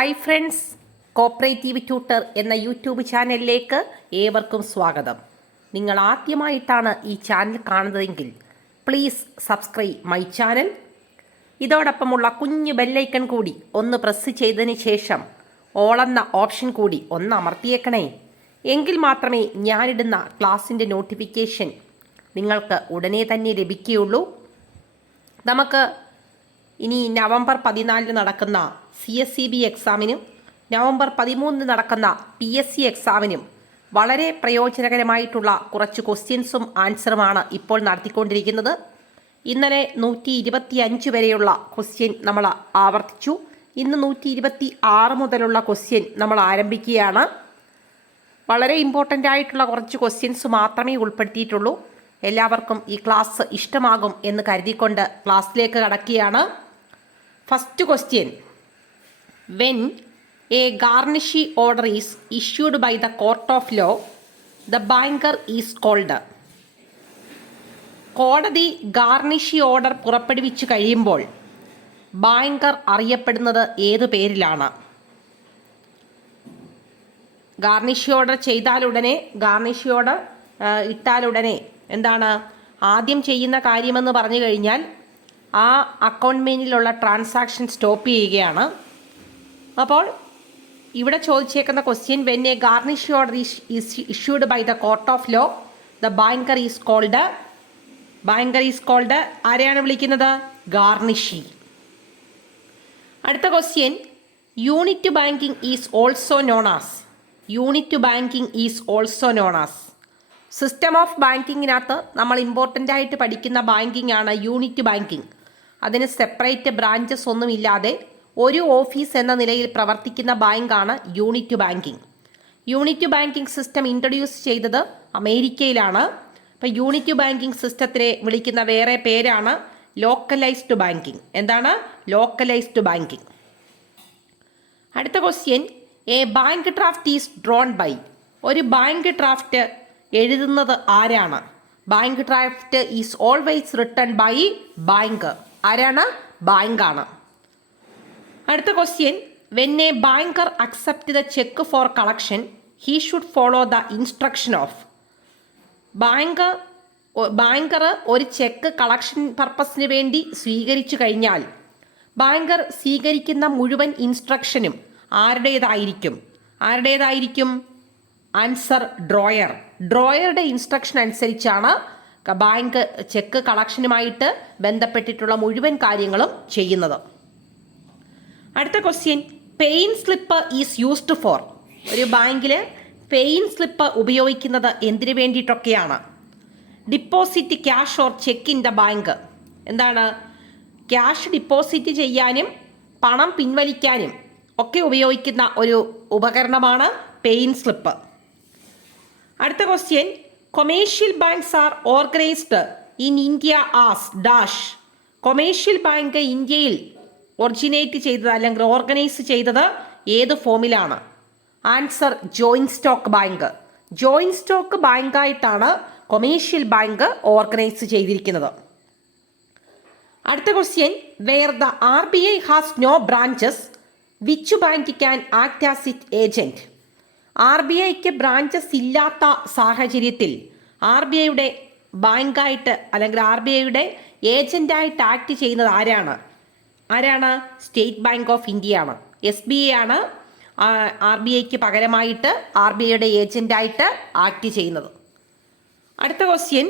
Hi friends, cooperative tutor എന്ന YouTube ചാനലിലേക്ക് ഏവർക്കും സ്വാഗതം. നിങ്ങൾ ആദ്യമായിട്ടാണ് ഈ ചാനൽ കാണുന്നതെങ്കിൽ പ്ലീസ് സബ്സ്ക്രൈബ് മൈ ചാനൽ. ഇതോടൊപ്പമുള്ള കുഞ്ഞു ബെല്ലൈക്കൺ കൂടി ഒന്ന് പ്രസ് ചെയ്തതിന് ശേഷം ഓൾ എന്ന ഓപ്ഷൻ കൂടി ഒന്ന് അമർത്തിയേക്കണേ. എങ്കിൽ മാത്രമേ ഞാനിടുന്ന ക്ലാസ്സിൻ്റെ നോട്ടിഫിക്കേഷൻ നിങ്ങൾക്ക് ഉടനെ തന്നെ ലഭിക്കുകയുള്ളൂ. നമുക്ക് ഇനി നവംബർ 14 നടക്കുന്ന CSEB എക്സാമിനും നവംബർ 13 നടക്കുന്ന PSC എക്സാമിനും വളരെ പ്രയോജനകരമായിട്ടുള്ള കുറച്ച് ക്വസ്റ്റ്യൻസും ആൻസറുമാണ് ഇപ്പോൾ നടത്തിക്കൊണ്ടിരിക്കുന്നത്. ഇന്നലെ 125 വരെയുള്ള ക്വസ്റ്റ്യൻ നമ്മൾ ആവർത്തിച്ചു. ഇന്ന് 126 മുതലുള്ള ക്വസ്റ്റ്യൻ നമ്മൾ ആരംഭിക്കുകയാണ്. വളരെ ഇമ്പോർട്ടൻ്റ് ആയിട്ടുള്ള കുറച്ച് ക്വസ്റ്റ്യൻസ് മാത്രമേ ഉൾപ്പെടുത്തിയിട്ടുള്ളൂ. എല്ലാവർക്കും ഈ ക്ലാസ് ഇഷ്ടമാകും എന്ന് കരുതിക്കൊണ്ട് ക്ലാസ്സിലേക്ക് കടക്കുകയാണ്. First question: when a garnishee order is issued by the court of law, the banker is called. കോടതി ഗാർണിഷി ഓർഡർ പുറപ്പെടുവിച്ചു കഴിയുമ്പോൾ ബാങ്കർ അറിയപ്പെടുന്നത് ഏതു പേരിലാണ്? ഗാർണിഷി ഓർഡർ ചെയ്താലുടനെ, ഗാർണിഷി ഓർഡർ ഇട്ടാലുടനെ എന്താണ് ആദ്യം ചെയ്യുന്ന കാര്യമെന്ന് പറഞ്ഞു കഴിഞ്ഞാൽ ആ അക്കൗണ്ട്മെൻറ്റിലുള്ള ട്രാൻസാക്ഷൻ സ്റ്റോപ്പ് ചെയ്യുകയാണ്. അപ്പോൾ ഇവിടെ ചോദിച്ചേക്കുന്ന question: when a garnishee order is issued by the court of law, the banker is called. Banker is called ആരെയാണ് വിളിക്കുന്നത്? ഗാർണിഷി. അടുത്ത question: unit banking is also known as. Unit banking is also known as. System of ബാങ്കിങ്ങിനകത്ത് നമ്മൾ important ആയിട്ട് പഠിക്കുന്ന banking ആണ് unit banking. അതിന് separate branches ഒന്നുമില്ലാതെ ഒരു ഓഫീസ് എന്ന നിലയിൽ പ്രവർത്തിക്കുന്ന ബാങ്കാണ് unit banking. Unit banking system introduce ചെയ്തത് അമേരിക്കയിലാണ്. അപ്പോൾ യൂണിറ്റ് ബാങ്കിങ് സിസ്റ്റത്തിനെ വിളിക്കുന്ന വേറെ പേരാണ് ലോക്കലൈസ്ഡ് ബാങ്കിങ്. എന്താണ് ലോക്കലൈസ്ഡ് ബാങ്കിങ്? അടുത്ത question: a bank draft is drawn by. ഒരു ബാങ്ക് ഡ്രാഫ്റ്റ് എഴുതുന്നത് ആരാണ്? Bank draft is always written by banker. ആരാണ്? ബാങ്കാണ്. അടുത്ത question: when a banker accept the cheque for collection, he should follow the instruction of. Banker ഒരു cheque collection പർപ്പസിന് വേണ്ടി സ്വീകരിച്ചു കഴിഞ്ഞാൽ ബാങ്കർ സ്വീകരിക്കുന്ന മുഴുവൻ ഇൻസ്ട്രക്ഷനും ആരുടേതായിരിക്കും? Answer: drawer. ഡ്രോയറുടെ ഇൻസ്ട്രക്ഷൻ അനുസരിച്ചാണ് ബാങ്ക് ചെക്ക് കളക്ഷനുമായിട്ട് ബന്ധപ്പെട്ടിട്ടുള്ള മുഴുവൻ കാര്യങ്ങളും ചെയ്യുന്നത്. അടുത്ത question: pay in slip is used for. ഒരു ബാങ്കിൽ പെയിൻ സ്ലിപ്പ് ഉപയോഗിക്കുന്നത് എന്തിനു വേണ്ടിയിട്ടൊക്കെയാണ്? Deposit cash or cheque in the bank. എന്താണ്? ക്യാഷ് ഡിപ്പോസിറ്റ് ചെയ്യാനും പണം പിൻവലിക്കാനും ഒക്കെ ഉപയോഗിക്കുന്ന ഒരു ഉപകരണമാണ് പെയിൻ സ്ലിപ്പ്. അടുത്ത question: commercial banks are organised in India as dash. Commercial bank ഇന്ത്യയിൽ ഒറിജിനേറ്റ് ചെയ്തത് അല്ലെങ്കിൽ ഓർഗനൈസ് ചെയ്തത് ഏത് ഫോമിലാണ്? Answer: joint stock bank. Joint stock ബാങ്കായിട്ടാണ് കൊമേഴ്ഷ്യൽ ബാങ്ക് ഓർഗനൈസ് ചെയ്തിരിക്കുന്നത്. അടുത്ത question: where the RBI has no branches, which bank can act as it agent. RBIക്ക് ബ്രാഞ്ചസ് ഇല്ലാത്ത സാഹചര്യത്തിൽ RBIയുടെ ബാങ്കായിട്ട് അല്ലെങ്കിൽ RBIയുടെ ഏജന്റായിട്ട് ആക്ട് ചെയ്യുന്നത് ആരാണ്? സ്റ്റേറ്റ് ബാങ്ക് ഓഫ് ഇന്ത്യ ആണ്. SBI ആണ് RBIക്ക് പകരമായിട്ട് RBIയുടെ ഏജന്റായിട്ട് ആക്ട് ചെയ്യുന്നത്. അടുത്ത question: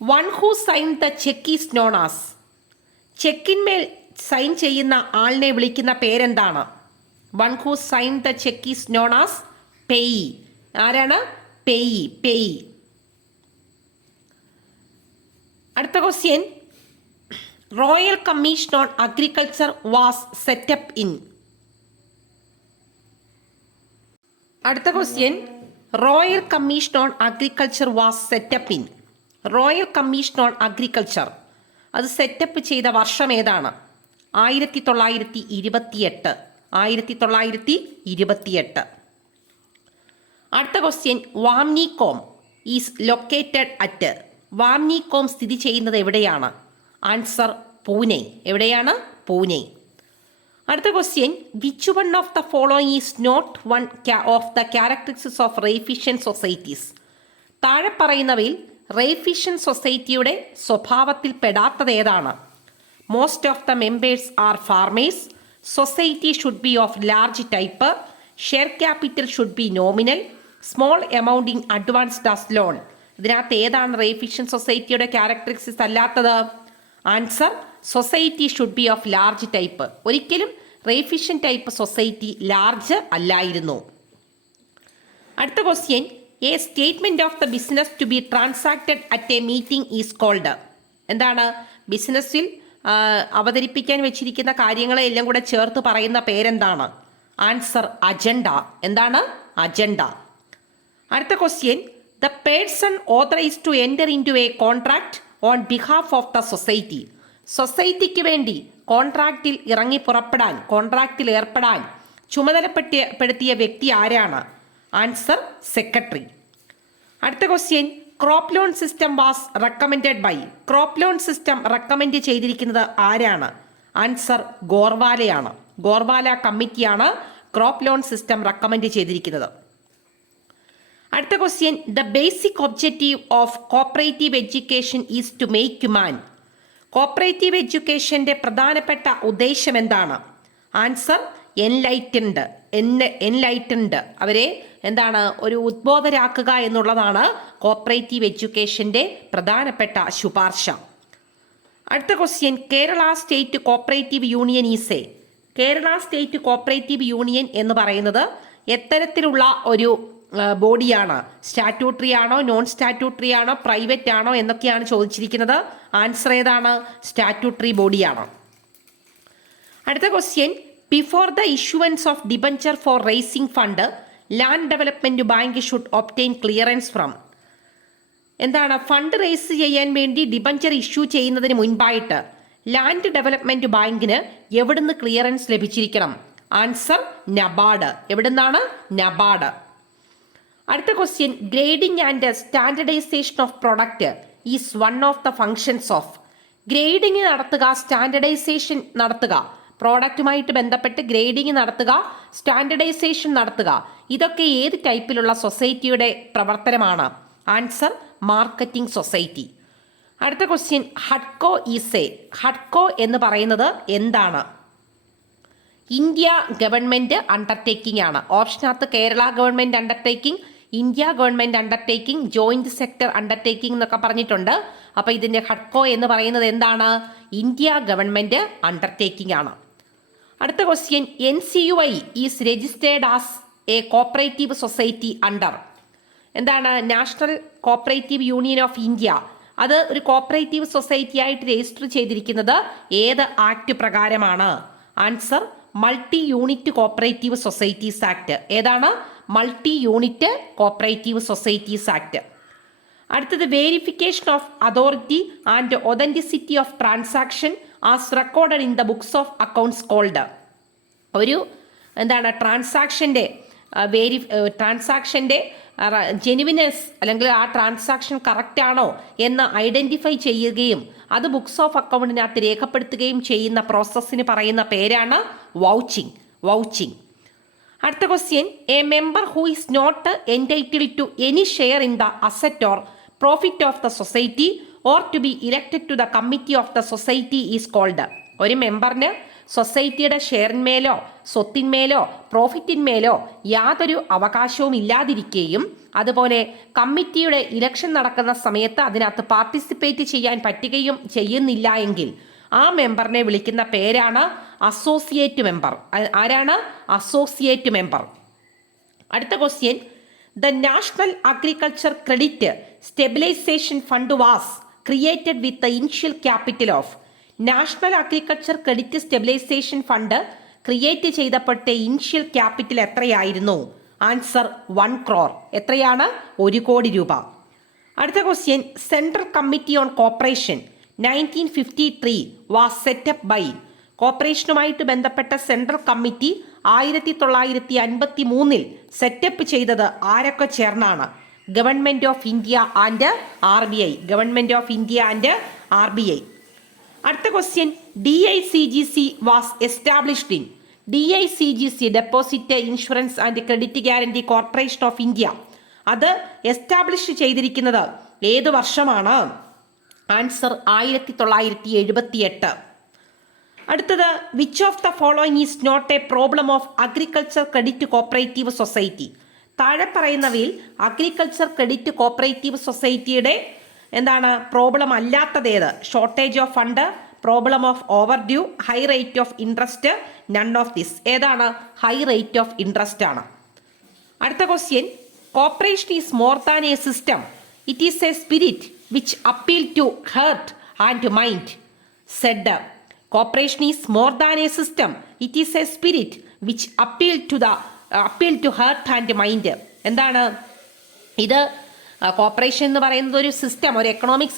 one who sign the cheque is known as. ചെക്കിന്മേൽ സൈൻ ചെയ്യുന്ന ആളിനെ വിളിക്കുന്ന പേരെന്താണ്? One who sign the cheque is known as payee. ആരാണ്? പേയി. അടുത്ത question: royal commission on agriculture was set up in. അടുത്ത question: royal commission on agriculture was set up in. Royal commission on agriculture അത് set up ചെയ്ത വർഷം ഏതാണ്? 1928. 1928. അടുത്ത question: VAMNICOM is located at. VAMNICOM സ്ഥിതി ചെയ്യുന്നത് എവിടെയാണ്? ആൻസർ: പൂനെ. എവിടെയാണ്? പൂനെ. അടുത്ത question, which one of the following is not one of the characteristics of Raiffeisen societies? താഴെ പറയുന്നവയിൽ റേഫിഷ്യൻ സൊസൈറ്റിയുടെ സ്വഭാവത്തിൽ പെടാത്തത് ഏതാണ്? Most of the members are farmers, society should be of large type, share capital should be nominal, small amount in advanced as loan. ഇതിനകത്ത് ഏതാണ് Raiffeisen സൊസൈറ്റിയുടെ characteristics അല്ലാത്തത്? Answer, society should be of large type. ഒരിക്കലും Raiffeisen type society large അല്ലായിരുന്നു. അടുത്ത question, A statement of the business to be transacted at a meeting is called. എന്താണ്? ബിസിനസ്സിൽ അവതരിപ്പിക്കാൻ വെച്ചിരിക്കുന്ന കാര്യങ്ങളെ എല്ലാം കൂടെ ചേർത്ത് പറയുന്ന പേരെന്താണ്? Answer, agenda. എന്താണ്? അജണ്ട. അടുത്ത question, the person authorised to enter in to a contract on behalf of the society. സൊസൈറ്റിക്ക് വേണ്ടി കോൺട്രാക്റ്റിൽ ഇറങ്ങി പുറപ്പെടാൻ, കോൺട്രാക്റ്റിൽ ഏർപ്പെടാൻ ചുമതലപ്പെടുത്തിയ വ്യക്തി ആരാണ്? Answer, secretary. അടുത്ത question, crop loan system was recommended by. Crop loan system recommend ചെയ്തിരിക്കുന്നത് ആരാണ്? ആൻസർ, ഗോർവാലയാണ്. ഗോർവാല കമ്മിറ്റിയാണ് ക്രോപ്പ് ലോൺ സിസ്റ്റം റെക്കമെൻഡ് ചെയ്തിരിക്കുന്നത്. അടുത്ത question, the basic objective of cooperative education is to make man. Cooperative എഡ്യൂക്കേഷൻ്റെ പ്രധാനപ്പെട്ട ഉദ്ദേശം എന്താണ്? Answer, enlightened. അവരെ എന്താണ്? ഒരു ഉദ്ബോധരാക്കുക എന്നുള്ളതാണ് കോപ്പറേറ്റീവ് എഡ്യൂക്കേഷൻ്റെ പ്രധാനപ്പെട്ട ശുപാർശ. അടുത്ത question, Kerala state cooperative union is A. Kerala state cooperative union എന്ന് പറയുന്നത് എത്തരത്തിലുള്ള ഒരു ബോഡിയാണ്? സ്റ്റാറ്റ്യൂട്ടറി ആണോ, നോൺ സ്റ്റാറ്റ്യൂട്ടറി ആണോ, പ്രൈവറ്റ് ആണോ എന്നൊക്കെയാണ് ചോദിച്ചിരിക്കുന്നത്. ആൻസർ ഏതാണ്? സ്റ്റാറ്റ്യൂട്ടറി ബോഡിയാണ്. അടുത്ത question, before the issuance of debenture for raising fund, land development bank should obtain clearance from. എന്താണ്? ഫണ്ട് റേസ് ചെയ്യാൻ വേണ്ടി ഡിബഞ്ചർ ഇഷ്യൂ ചെയ്യുന്നതിന് മുൻപായിട്ട് ലാൻഡ് ഡെവലപ്മെന്റ് ബാങ്കിന് എവിടുന്ന് ക്ലിയറൻസ് ലഭിച്ചിരിക്കണം? Answer, NABARD. എവിടുന്നാണ്? നബാർഡ്. അടുത്ത question, grading and standardisation of product is one of the functions of. Grading നടത്തുക, സ്റ്റാൻഡർഡൈസേഷൻ നടത്തുക, പ്രോഡക്റ്റുമായിട്ട് ബന്ധപ്പെട്ട് ഗ്രേഡിംഗ് നടത്തുക, സ്റ്റാൻഡർഡൈസേഷൻ നടത്തുക, ഇതൊക്കെ ഏത് ടൈപ്പിലുള്ള സൊസൈറ്റിയുടെ പ്രവർത്തനമാണ്? Answer, marketing society. അടുത്ത ക്വസ്റ്റ്യൻ, ഹഡ്കോ ഈസ് എ. ഹഡ്കോ എന്ന് പറയുന്നത് എന്താണ്? ഇന്ത്യ ഗവൺമെൻറ് അണ്ടർടേക്കിംഗ് ആണ്. ഓപ്ഷനകത്ത് Kerala government undertaking, India government undertaking, joint sector undertaking എന്നൊക്കെ പറഞ്ഞിട്ടുണ്ട്. അപ്പോൾ ഇതിൻ്റെ ഹഡ്കോ എന്ന് പറയുന്നത് എന്താണ്? ഇന്ത്യ ഗവൺമെൻറ് അണ്ടർടേക്കിംഗ് ആണ്. അടുത്ത question, NCUI is registered as a cooperative society under. എന്താണ്? National cooperative union of India. അത് ഒരു കോപ്പറേറ്റീവ് സൊസൈറ്റി ആയിട്ട് രജിസ്റ്റർ ചെയ്തിരിക്കുന്നത് ഏത് ആക്ട് പ്രകാരമാണ്? Answer, multi unit cooperative societies act. ഏതാണ്? Multi unit cooperative societies act. അടുത്തത്, verification of authority and authenticity of transaction as recorded in the books of accounts called. ഒരു എന്താണ്? ട്രാൻസാക്ഷൻ്റെ ജെനുവിനെസ് അല്ലെങ്കിൽ ആ ട്രാൻസാക്ഷൻ കറക്റ്റ് ആണോ എന്ന് ഐഡൻറ്റിഫൈ ചെയ്യുകയും അത് ബുക്സ് ഓഫ് അക്കൗണ്ടിനകത്ത് രേഖപ്പെടുത്തുകയും ചെയ്യുന്ന പ്രോസസ്സിന് പറയുന്ന പേരാണ് വൗച്ചിങ്. അടുത്ത question, a member who is not entitled to any share in the asset or profit of the society or to be elected to the committee of the society is called. ഒരു മെമ്പറിന് സൊസൈറ്റിയുടെ ഷെയറിന്മേലോ സ്വത്തിന്മേലോ പ്രോഫിറ്റിന്മേലോ യാതൊരു അവകാശവും ഇല്ലാതിരിക്കുകയും അതുപോലെ കമ്മിറ്റിയുടെ election നടക്കുന്ന സമയത്ത് അതിനകത്ത് പാർട്ടിസിപ്പേറ്റ് ചെയ്യാൻ പറ്റുകയും ചെയ്യുന്നില്ല എങ്കിൽ ആ മെമ്പറിനെ വിളിക്കുന്ന പേരാണ് അസോസിയേറ്റ് മെമ്പർ. ആരാണ്? Associate member. അടുത്ത question, the national agriculture credit stabilisation fund was created with the initial capital of. National agriculture credit stabilisation fund create ചെയ്തപ്പെട്ട ഇനിഷ്യൽ ക്യാപിറ്റൽ എത്രയായിരുന്നു? Answer, 1 crore. എത്രയാണ്? 1 കോടി രൂപ. അടുത്ത question, central committee on corporation 1953 was set up by. കോർപ്പറേഷനുമായിട്ട് ബന്ധപ്പെട്ട central committee 1953 set up ചെയ്തത് ആരൊക്കെ ചേർന്നാണ്? Government of India and RBI. Government of India and RBI. അടുത്ത question, DICGC was established in. DICGC, deposit insurance and credit guarantee corporation of India, അത് establish ചെയ്തിരിക്കുന്നത് ഏത് വർഷമാണ്? ആൻസർ 1978. അടുത്തത്, which of the following is not a problem of agriculture credit cooperative society? താഴെ പറയുന്നവയിൽ agriculture credit cooperative സൊസൈറ്റിയുടെ എന്താണ് problem അല്ലാത്തതേത്? Shortage of fund, problem of overdue, high rate of interest, none of this. ഏതാണ്? High rate of interest ആണ്. അടുത്ത question, corporation is more than a system, it is a spirit which appeal to heart and mind. Said, cooperation is more than a system, it is a spirit which appeal to heart and mind. എന്താണ് ഇത്? Corporation എന്ന് പറയുന്നത് ഒരു system, ഒരു economic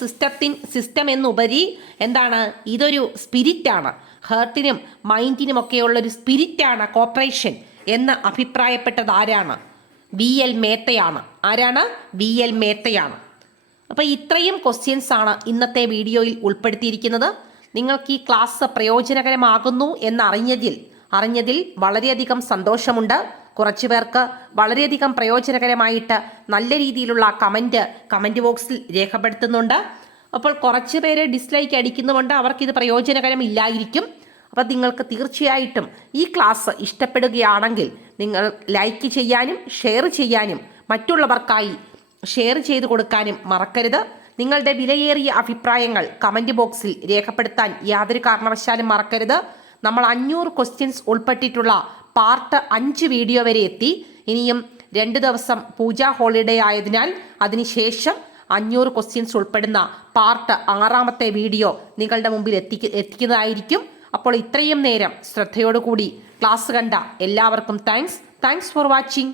system എന്നുപരി എന്താണ്? ഇതൊരു സ്പിരിറ്റാണ്. ഹേർട്ടിനും മൈൻഡിനും ഒക്കെയുള്ളൊരു സ്പിരിറ്റാണ് corporation എന്ന് അഭിപ്രായപ്പെട്ടത് ആരാണ്? BL മേത്തയാണ്. ആരാണ്? BL മേത്തയാണ്. അപ്പോൾ ഇത്രയും ക്വസ്റ്റ്യൻസ് ആണ് ഇന്നത്തെ വീഡിയോയിൽ ഉൾപ്പെടുത്തിയിരിക്കുന്നത്. നിങ്ങൾക്ക് ഈ ക്ലാസ് പ്രയോജനകരമാകുന്നു എന്നറിഞ്ഞതിൽ വളരെയധികം സന്തോഷമുണ്ട്. കുറച്ചു പേർക്ക് വളരെയധികം പ്രയോജനകരമായിട്ട് നല്ല രീതിയിലുള്ള കമൻറ്റ് ബോക്സിൽ രേഖപ്പെടുത്തുന്നുണ്ട്. അപ്പോൾ കുറച്ച് പേര് ഡിസ്ലൈക്ക് അടിക്കുന്നുമുണ്ട്, അവർക്കിത് പ്രയോജനകരമില്ലായിരിക്കും. അപ്പോൾ നിങ്ങൾക്ക് തീർച്ചയായിട്ടും ഈ ക്ലാസ് ഇഷ്ടപ്പെടുകയാണെങ്കിൽ നിങ്ങൾ ലൈക്ക് ചെയ്യാനും ഷെയർ ചെയ്യാനും മറ്റുള്ളവർക്കായി ഷെയർ ചെയ്ത് കൊടുക്കാനും മറക്കരുത്. നിങ്ങളുടെ വിലയേറിയ അഭിപ്രായങ്ങൾ കമൻറ്റ് ബോക്സിൽ രേഖപ്പെടുത്താൻ യാതൊരു കാരണവശാലും മറക്കരുത്. നമ്മൾ 500 ക്വസ്റ്റ്യൻസ് ഉൾപ്പെട്ടിട്ടുള്ള പാർട്ട് 5 വീഡിയോ വരെ എത്തി. ഇനിയും 2 ദിവസം പൂജാ ഹോളിഡേ ആയതിനാൽ അതിനുശേഷം 500 ക്വസ്റ്റ്യൻസ് ഉൾപ്പെടുന്ന പാർട്ട് 6ാമത്തെ വീഡിയോ നിങ്ങളുടെ മുമ്പിൽ എത്തിക്കുന്നതായിരിക്കും. അപ്പോൾ ഇത്രയും നേരം ശ്രദ്ധയോടുകൂടി ക്ലാസ് കണ്ട എല്ലാവർക്കും താങ്ക്സ് ഫോർ വാച്ചിങ്.